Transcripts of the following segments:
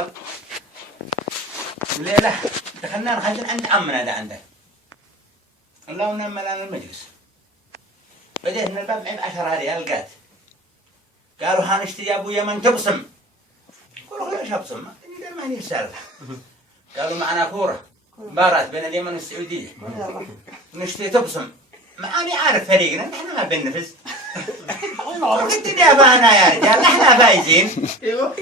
نشتغل الليلة دخلنا نخزن عند عمنا ده عنده الله ونعم لنا المجلس بديت من الباب عند 10 ريال لقيت قالوا هنشتري يا ابويا من تبصم قالوا ليش ابصم؟ قال ما هي السالفة قالوا معنا كورة مباراة بين اليمن والسعودية نشتري تبصم ماني عارف فريقنا نحن ما بننفس قلت يا بانا يا رجال احنا فايزين ايوه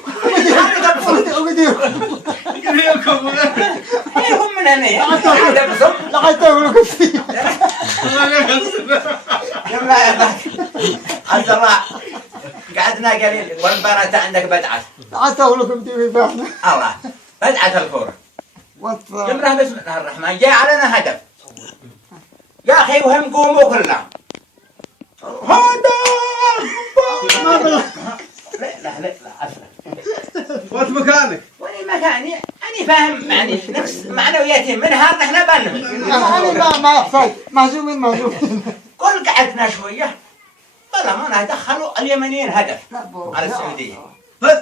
هم من هنا تبصم لقد تقولوا كثير يلا يا باك عز الله قعدنا قليل والمباراة عندك بدعة لقد تقولوا كثير فاحنا الله بدعة الكورة جمرة بسم الله الرحمن جاء علينا هدف يا أخي وهم قوموا كلهم هدف لا وانت مكانك وأنا مكاني أنا فاهم يعني نفس معنوياتي من هذا إحنا بنهم أنا ما يحتاج مهزومين كل قعدنا شوية طلع ما دخلوا اليمنيين هدف على السعودية بس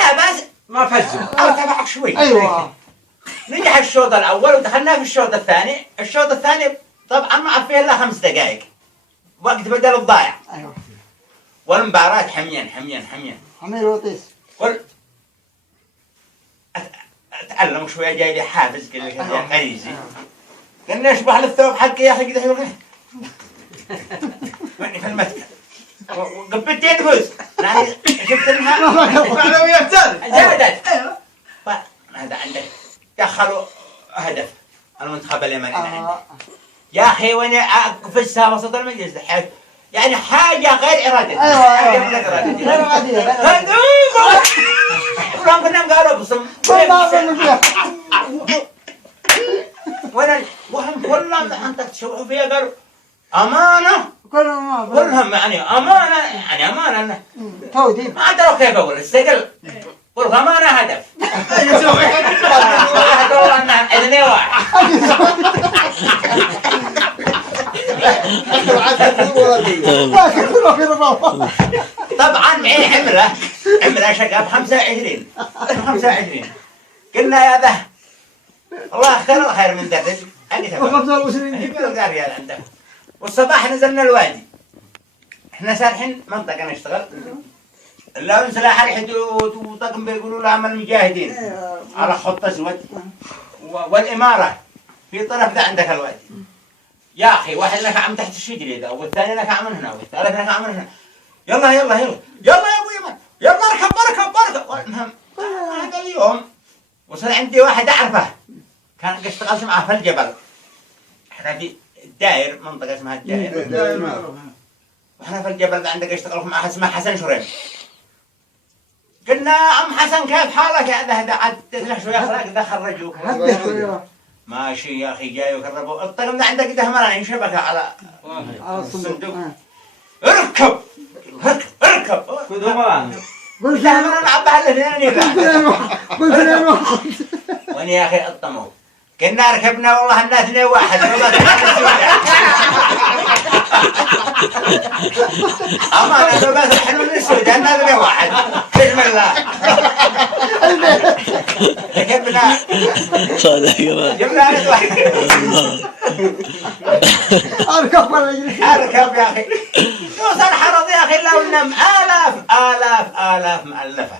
لا بس ما فزوا ارتفع شوي أيوة نجح الشوط الأول ودخلنا في الشوط الثاني الشوط الثاني طبعا ما عاد فيه إلا 5 دقائق وقت بدل الضايع أيوة والمباراة حميا حمير وطيس أتعلم شوية جاي لي حافز قال لي يا قريزي قلنا اشبح للثوب حقي يا أخي كده حلوة في المتكة وقبلتين فوز يعني شفت انها معنويات زادت هذا عندك دخلوا هدف المنتخب اليمني عندك يا اخي وانا اقفزها وسط المجلس دحين يعني حاجه غير اراديه غير عادية كلهم كنا قالوا بصم وانا وهم كلهم انت تشوفوا فيها قالوا امانه كلهم يعني امانه توجيه ما ادروا كيف اقول استقل قلت امانه هدف والله انها اذني واحد طبعا معي عمره شقاب 25 قلنا يا ذا الله اختار الخير من درج اني تبع ريال عنده والصباح نزلنا الوادي احنا سارحين منطقه نشتغل لا سلاح الحدود وطقم بيقولوا له عمل المجاهدين على خط اسود والاماره في طرف ذا عندك الوادي يا اخي واحد لك عم تحت الشجره ذا والثاني لك عم من هنا والثالث لك عم من هنا يلا يا ابو يمن يلا اركب المهم هذا اليوم وصل عندي واحد اعرفه كان اشتغلت معه في الجبل احنا في الدائر منطقه اسمها الدائر واحنا في الجبل عندك اشتغلت مع اسمه حسن شريم قلنا عم حسن كيف حالك يا ذا عاد له شويه اخلاق ذا خرجوك ماشي يا اخي جاي وقربوا الطقم ده عندك ده مراين شبكه على الصندوق اركب خذوا معنا قلت له انا نعبها الاثنين قلت وين يا اخي اطموا كنا ركبنا والله الناس 2 واحد اما انا بس احنا من السودان الناس 2 واحد بسم الله ركبنا صادق يا مان جبنا 2 واحد اركب يا اخي توصل حرض يا اخي لو نم آلاف مؤلفة